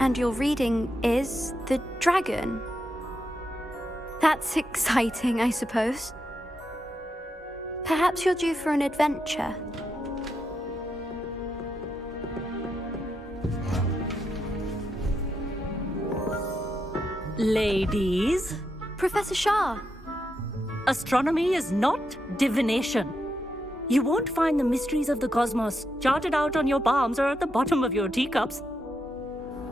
And your reading is the dragon. That's exciting, I suppose. Perhaps you're due for an adventure. Ladies, Professor Shah. astronomy is not divination. You won't find the mysteries of the cosmos charted out on your palms or at the bottom of your teacups.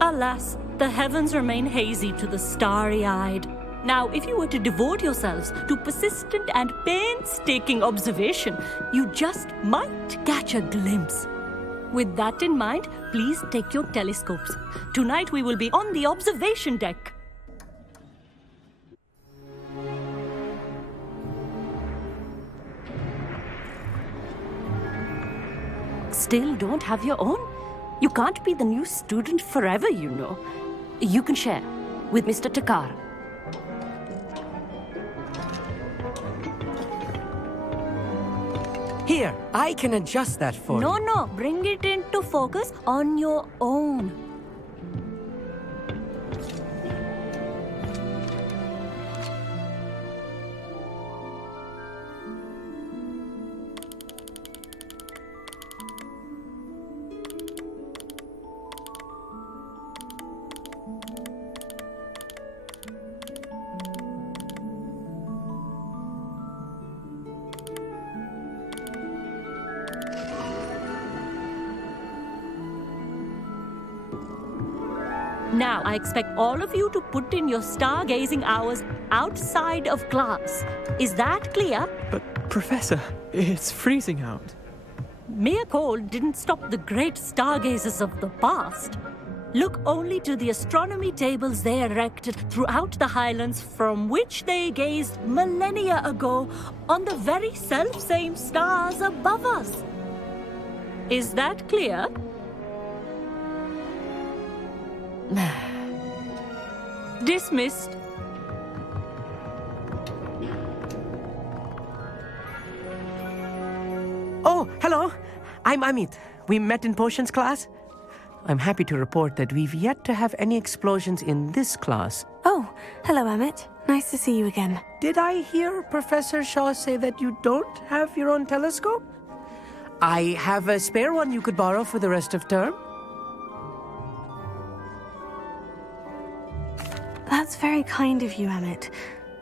Alas, the heavens remain hazy to the starry-eyed. Now, if you were to devote yourselves to persistent and painstaking observation, you just might catch a glimpse. With that in mind, please take your telescopes. Tonight we will be on the observation deck. Still don't have your own? You can't be the new student forever, you know. You can share with Mr. Takar. Here, I can adjust that for you. No, bring it into focus on your own. Now, I expect all of you to put in your stargazing hours outside of class. Is that clear? But, Professor, it's freezing out. Mere cold didn't stop the great stargazers of the past. Look only to the astronomy tables they erected throughout the highlands from which they gazed millennia ago on the very self-same stars above us. Is that clear? Dismissed. Oh, hello. I'm Amit. We met in potions class. I'm happy to report that we've yet to have any explosions in this class. Oh, hello, Amit. Nice to see you again. Did I hear Professor Shaw say that you don't have your own telescope? I have a spare one you could borrow for the rest of term. That's very kind of you, Amit.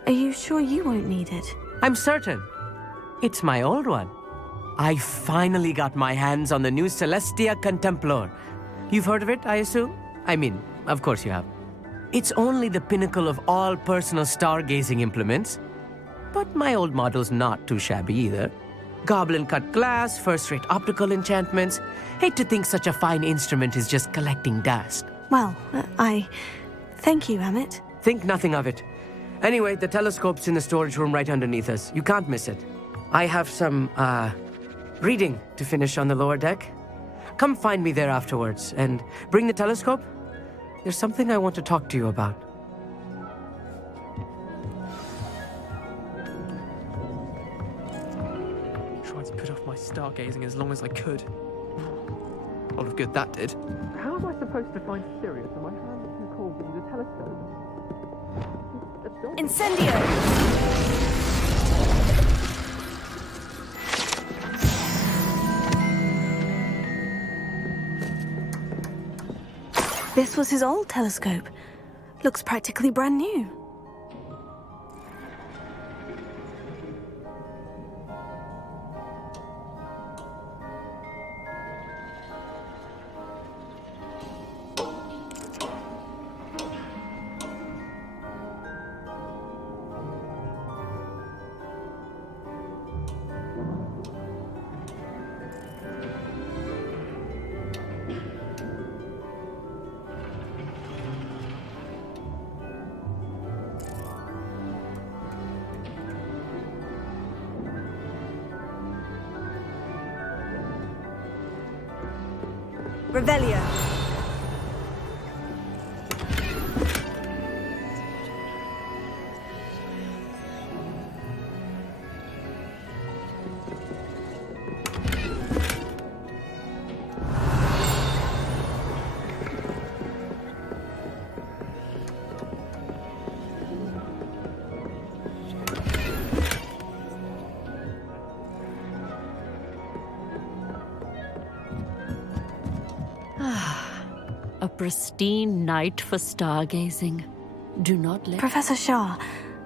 Are you sure you won't need it? I'm certain. It's my old one. I finally got my hands on the new Celestia Contemplar. You've heard of it, I assume? I mean, of course you have. It's only the pinnacle of all personal stargazing implements. But my old model's not too shabby either. Goblin-cut glass, first-rate optical enchantments. Hate to think such a fine instrument is just collecting dust. Well, Thank you, Amit. Think nothing of it. Anyway, the telescope's in the storage room right underneath us. You can't miss it. I have some, reading to finish on the lower deck. Come find me there afterwards, and bring the telescope. There's something I want to talk to you about. Tried to put off my stargazing as long as I could. A lot of good that did. How am I supposed to find Sirius when my hands are too cold to use a telescope? Incendio! This was his old telescope. Looks practically brand new. Revelio. A pristine night for stargazing. Do not let... Professor Shah,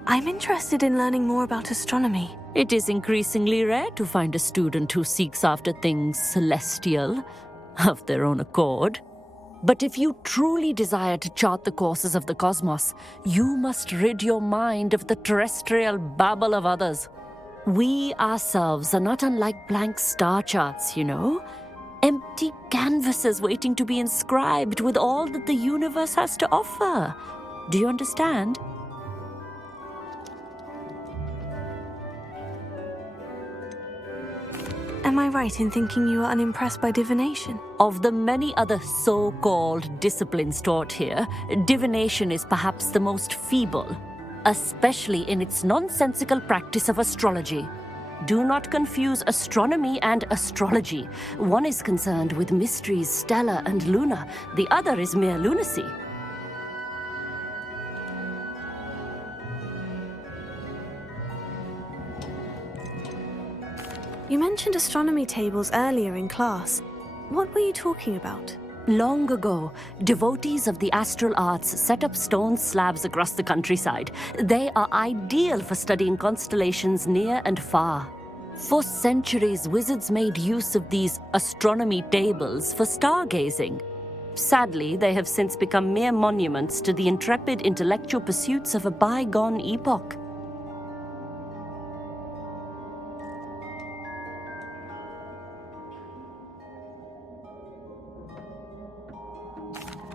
I'm interested in learning more about astronomy. It is increasingly rare to find a student who seeks after things celestial, of their own accord. But if you truly desire to chart the courses of the cosmos, you must rid your mind of the terrestrial babble of others. We ourselves are not unlike blank star charts, you know? Empty canvases waiting to be inscribed with all that the universe has to offer. Do you understand? Am I right in thinking you are unimpressed by divination? Of the many other so-called disciplines taught here, divination is perhaps the most feeble, especially in its nonsensical practice of astrology. Do not confuse astronomy and astrology. One is concerned with mysteries stellar and lunar, the other is mere lunacy. You mentioned astronomy tables earlier in class. What were you talking about? Long ago, devotees of the astral arts set up stone slabs across the countryside. They are ideal for studying constellations near and far. For centuries, wizards made use of these astronomy tables for stargazing. Sadly, they have since become mere monuments to the intrepid intellectual pursuits of a bygone epoch.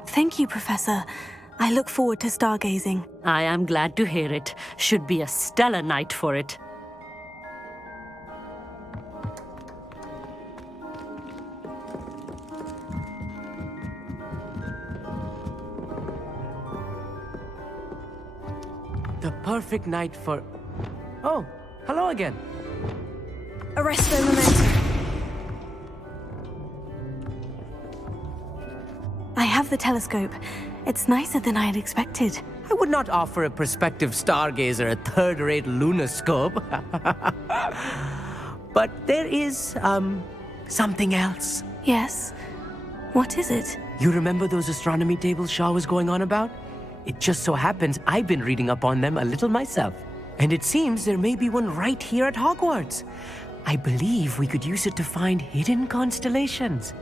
Thank you, Professor. I look forward to stargazing. I am glad to hear it. Should be a stellar night for it. The perfect night for... Oh, hello again. Arresto momentum. I have the telescope. It's nicer than I had expected. I would not offer a prospective stargazer a third-rate lunoscope. But there is, something else. Yes? What is it? You remember those astronomy tables Shaw was going on about? It just so happens I've been reading up on them a little myself. And it seems there may be one right here at Hogwarts. I believe we could use it to find hidden constellations.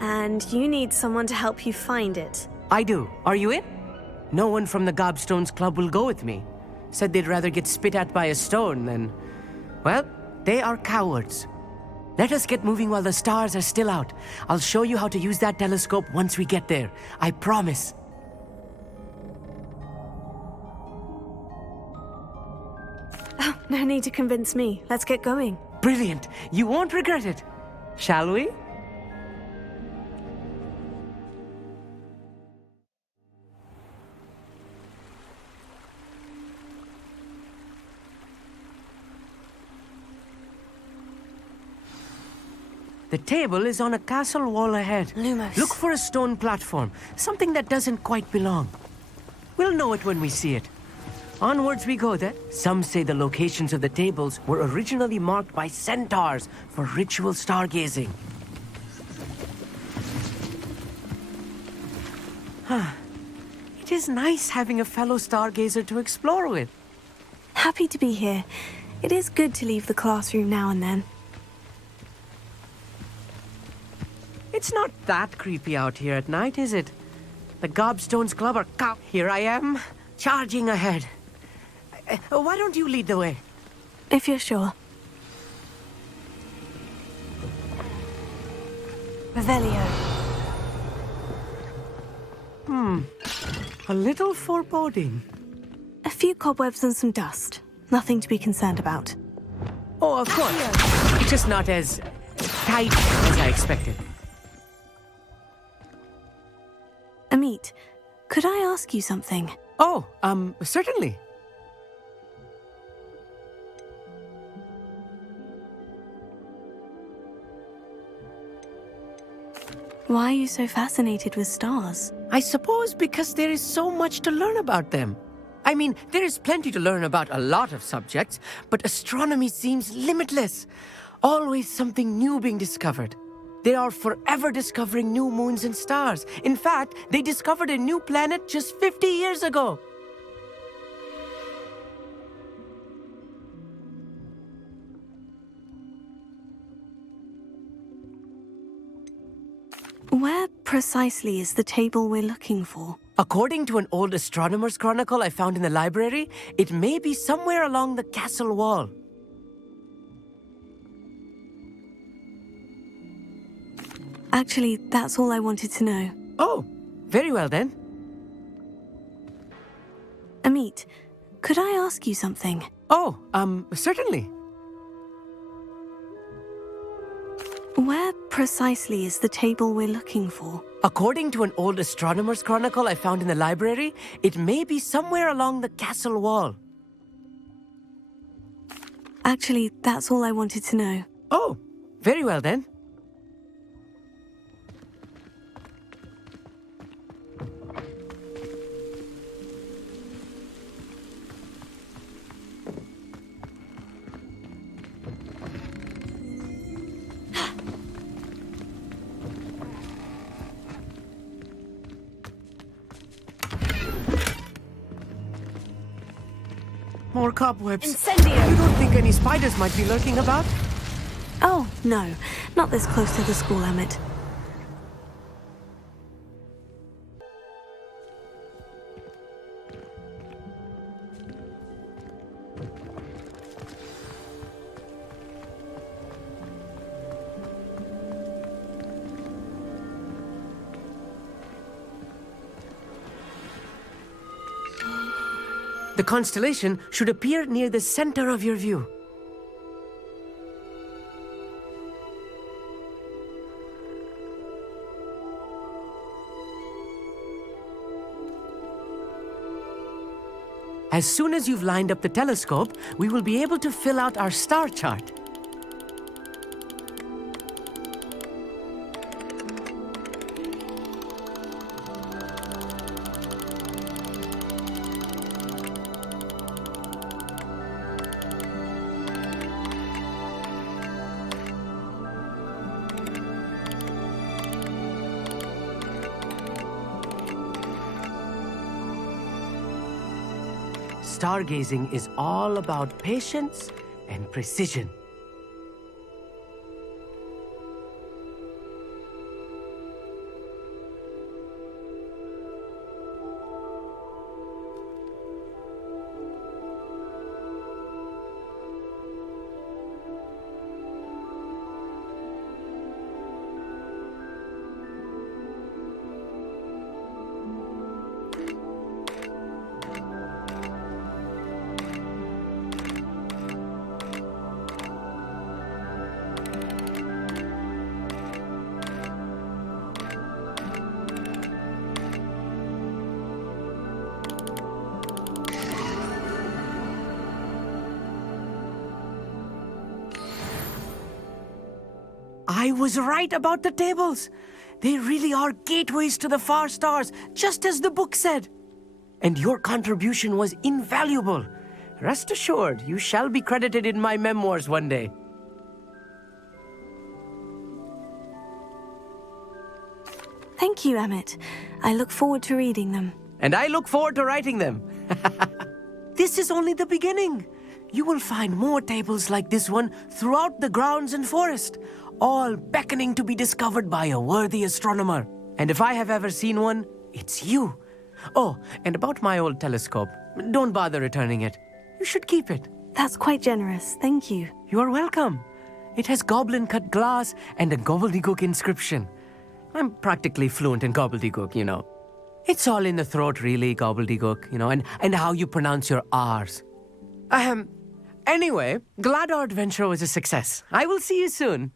And you need someone to help you find it. I do. Are you in? No one from the Gobstones Club will go with me. Said they'd rather get spit at by a stone than... Well, they are cowards. Let us get moving while the stars are still out. I'll show you how to use that telescope once we get there. I promise. Oh, no need to convince me. Let's get going. Brilliant. You won't regret it. Shall we? The table is on a castle wall ahead. Lumos. Look for a stone platform, something that doesn't quite belong. We'll know it when we see it. Onwards we go then. Some say the locations of the tables were originally marked by centaurs for ritual stargazing. It is nice having a fellow stargazer to explore with. Happy to be here. It is good to leave the classroom now and then. It's not that creepy out here at night, is it? The Gobstones Club are cow. Here I am, charging ahead. Why don't you lead the way? If you're sure. Revelio. A little foreboding. A few cobwebs and some dust. Nothing to be concerned about. Oh, of course. It's just not as tight as I expected. Amit, could I ask you something? Oh, certainly. Why are you so fascinated with stars? I suppose because there is so much to learn about them. I mean, there is plenty to learn about a lot of subjects, but astronomy seems limitless. Always something new being discovered. They are forever discovering new moons and stars. In fact, they discovered a new planet just 50 years ago. Where precisely is the table we're looking for? According to an old astronomer's chronicle I found in the library, it may be somewhere along the castle wall. Actually, that's all I wanted to know. Oh, very well then. Amit, could I ask you something? Oh, certainly. Where precisely is the table we're looking for? According to an old astronomer's chronicle I found in the library, it may be somewhere along the castle wall. Actually, that's all I wanted to know. Oh, very well then. More cobwebs. Incendio! You don't think any spiders might be lurking about? Oh, no. Not this close to the school, Amit. The constellation should appear near the center of your view. As soon as you've lined up the telescope, we will be able to fill out our star chart. Stargazing is all about patience and precision. I was right about the tables. They really are gateways to the far stars, just as the book said. And your contribution was invaluable. Rest assured, you shall be credited in my memoirs one day. Thank you, Amit. I look forward to reading them. And I look forward to writing them. This is only the beginning. You will find more tables like this one throughout the grounds and forest, all beckoning to be discovered by a worthy astronomer. And if I have ever seen one, it's you. Oh, and about my old telescope, don't bother returning it. You should keep it. That's quite generous. Thank you. You are welcome. It has goblin-cut glass and a gobbledygook inscription. I'm practically fluent in gobbledygook, you know. It's all in the throat, really, gobbledygook, you know, and how you pronounce your R's. Anyway, glad our adventure was a success. I will see you soon.